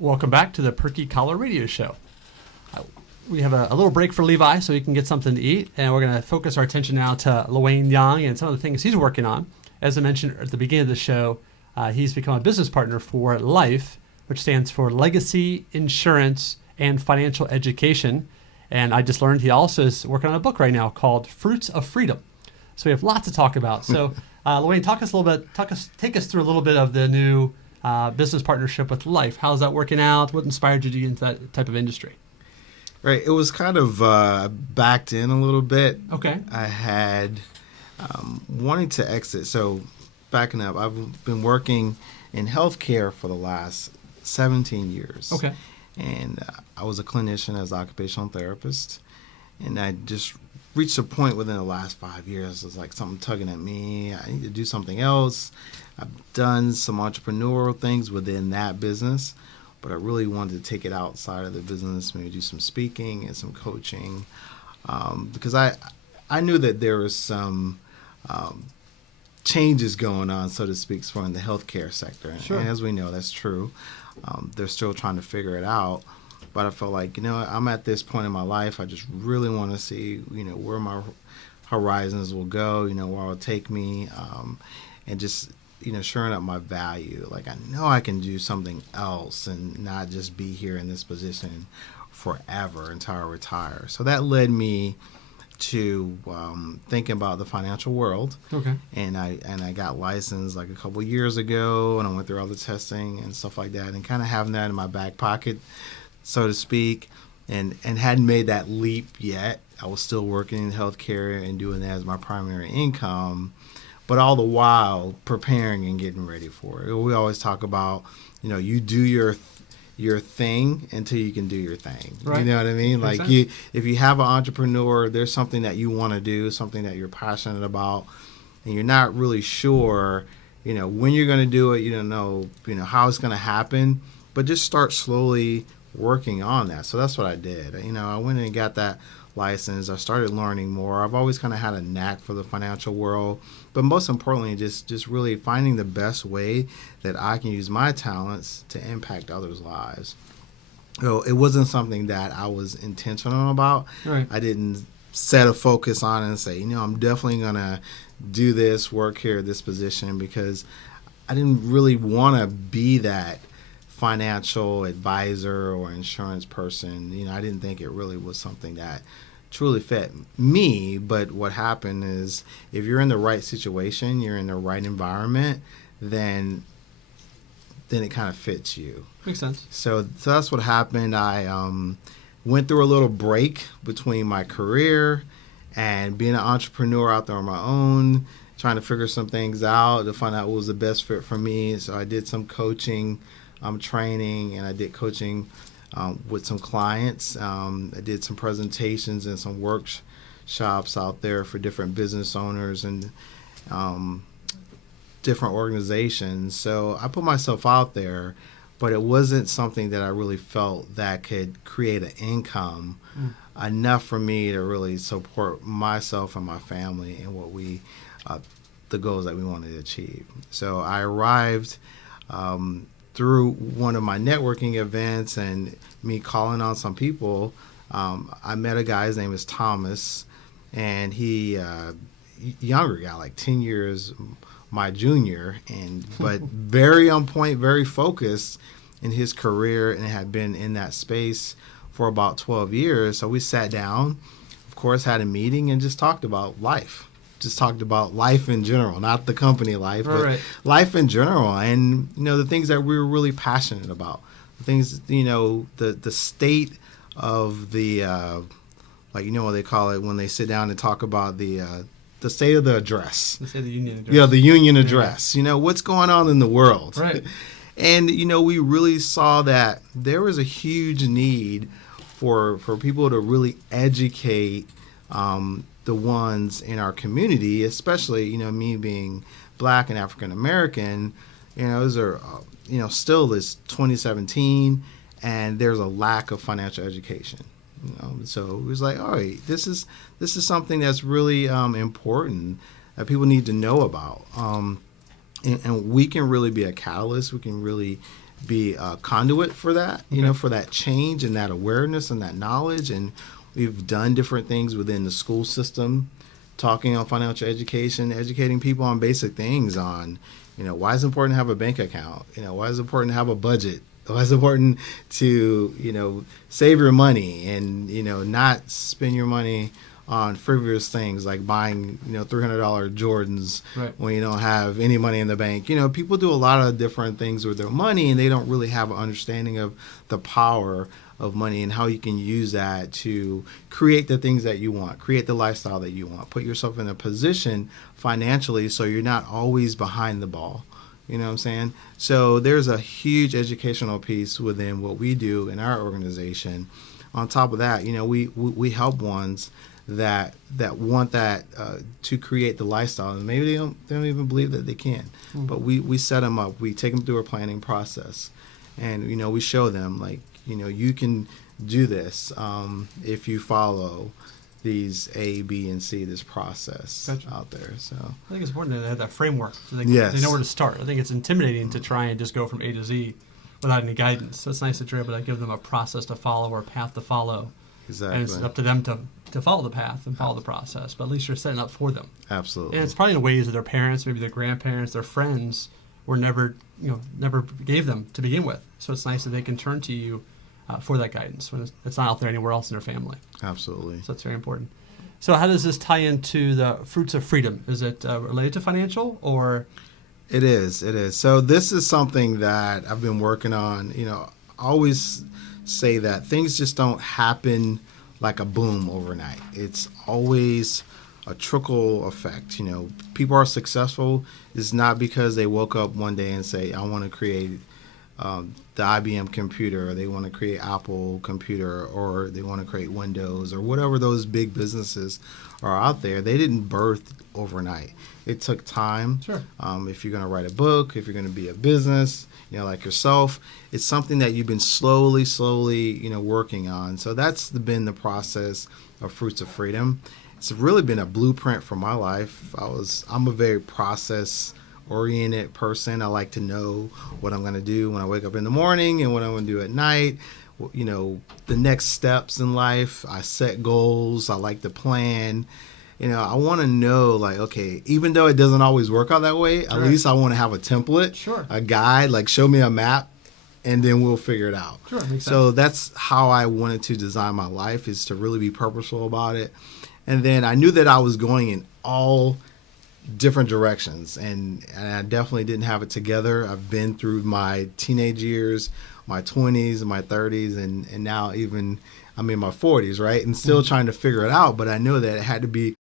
Welcome back to the Perky Collar Radio Show. We have a little break for Levi so he can get something to eat, and we're going to focus our attention now to LeWayne Young and some of the things he's working on. As I mentioned at the beginning of the show, he's become a business partner for LIFE, which stands for Legacy, Insurance, and Financial Education. And I just learned he also is working on a book right now called Fruits of Freedom. So we have lots to talk about. So LeWayne, take us through a little bit of the new business partnership with LIFE. How's that working out? What inspired you to get into that type of industry? Right. It was kind of backed in a little bit. Okay. I had wanting to exit. So backing up, I've been working in healthcare for the last 17 years. Okay. And I was a clinician as an occupational therapist. And I just reached a point within the last 5 years. It was like something tugging at me. I need to do something else. I've done some entrepreneurial things within that business, but I really wanted to take it outside of the business, maybe do some speaking and some coaching, because I knew that there was some changes going on, so to speak, in the healthcare sector. Sure. And as we know, that's true. They're still trying to figure it out. But I felt like, I'm at this point in my life. I just really want to see, where my horizons will go, where it'll take me, and just, shoring up my value. Like, I know I can do something else and not just be here in this position forever until I retire. So that led me to thinking about the financial world. Okay. And I got licensed like a couple years ago, and I went through all the testing and stuff like that, and kind of having that in my back pocket, so to speak, and hadn't made that leap yet. I was still working in healthcare and doing that as my primary income, but all the while preparing and getting ready for it. We always talk about, you do your thing until you can do your thing. Right. You know what I mean? Makes Like sense. if you have an entrepreneur, there's something that you want to do, something that you're passionate about, and you're not really sure, when you're going to do it. You don't know, how it's going to happen, but just start slowly working on that. So that's what I did. I went and got that license. I started learning more. I've always kind of had a knack for the financial world, but most importantly, just really finding the best way that I can use my talents to impact others' lives. So it wasn't something that I was intentional about. Right. I didn't set a focus on it and say, I'm definitely going to do this, work here, this position, because I didn't really want to be that financial advisor or insurance person. I didn't think it really was something that truly fit me. But what happened is, if you're in the right situation, you're in the right environment, then it kind of fits you. Makes sense. So that's what happened. I went through a little break between my career and being an entrepreneur out there on my own, trying to figure some things out to find out what was the best fit for me. So I did some coaching, training, and I did coaching with some clients. I did some presentations and some workshops out there for different business owners and different organizations. So I put myself out there, but it wasn't something that I really felt that could create an income enough for me to really support myself and my family and what the goals that we wanted to achieve. So I arrived through one of my networking events and me calling on some people. I met a guy, his name is Thomas, and he younger guy, like 10 years my junior, but very on point, very focused in his career, and had been in that space for about 12 years. So we sat down, of course, had a meeting, and just talked about life. Just talked about life in general, not the company life, but life in general, and the things that we were really passionate about. The things, the state of the what they call it when they sit down and talk about the state of the address. The state of the union address. Yeah, the union address. What's going on in the world. Right. And we really saw that there was a huge need for people to really educate the ones in our community, especially, me being Black and African American. Those are, still is 2017, and there's a lack of financial education. So it was like, all right, this is something that's really important that people need to know about. And we can really be a catalyst. We can really be a conduit for that, for that change and that awareness and that knowledge. And we've done different things within the school system, talking on financial education, educating people on basic things on, why is it important to have a bank account? Why is it important to have a budget? Why is it important to, save your money and, not spend your money on frivolous things like buying, $300 Jordans when you don't have any money in the bank. People do a lot of different things with their money, and they don't really have an understanding of the power of money and how you can use that to create the things that you want, create the lifestyle that you want, put yourself in a position financially so you're not always behind the ball. You know what I'm saying? So there's a huge educational piece within what we do in our organization. On top of that, we help ones that want that to create the lifestyle, and maybe they don't even believe that they can. Mm-hmm. But we set them up. We take them through a planning process, and we show them you can do this if you follow these A, B, and C, this process out there. So I think it's important to have that framework so they know where to start. I think it's intimidating to try and just go from A to Z without any guidance. So it's nice that you're able to give them a process to follow or a path to follow. Exactly. And it's up to them to follow the path and follow the process, but at least you're setting up for them. Absolutely. And it's probably in ways that their parents, maybe their grandparents, their friends were never gave them to begin with. So it's nice that they can turn to you for that guidance when it's not out there anywhere else in their family. Absolutely. So that's very important. So how does this tie into the Fruits of Freedom? Is it related to financial or? It is. So this is something that I've been working on. I always say that things just don't happen like a boom overnight. It's always a trickle effect. People are successful is not because they woke up one day and say, I want to create the IBM computer, or they want to create Apple computer, or they want to create Windows, or whatever those big businesses are out there. They didn't birth overnight. It took time. Sure. If you're going to write a book, if you're going to be a business, like yourself, it's something that you've been slowly, working on. So that's been the process of Fruits of Freedom. It's really been a blueprint for my life. I'm a very process-oriented person. I like to know what I'm going to do when I wake up in the morning and what I'm going to do at night. The next steps in life. I set goals. I like to plan. I want to know, okay, even though it doesn't always work out that way, at least I want to have a template, a guide, show me a map, and then we'll figure it out. Sure, makes sense. So that's how I wanted to design my life, is to really be purposeful about it. And then I knew that I was going in all different directions, and I definitely didn't have it together. I've been through my teenage years, my 20s and my 30s, and now even I'm in my 40s, right? And still trying to figure it out, but I know that it had to be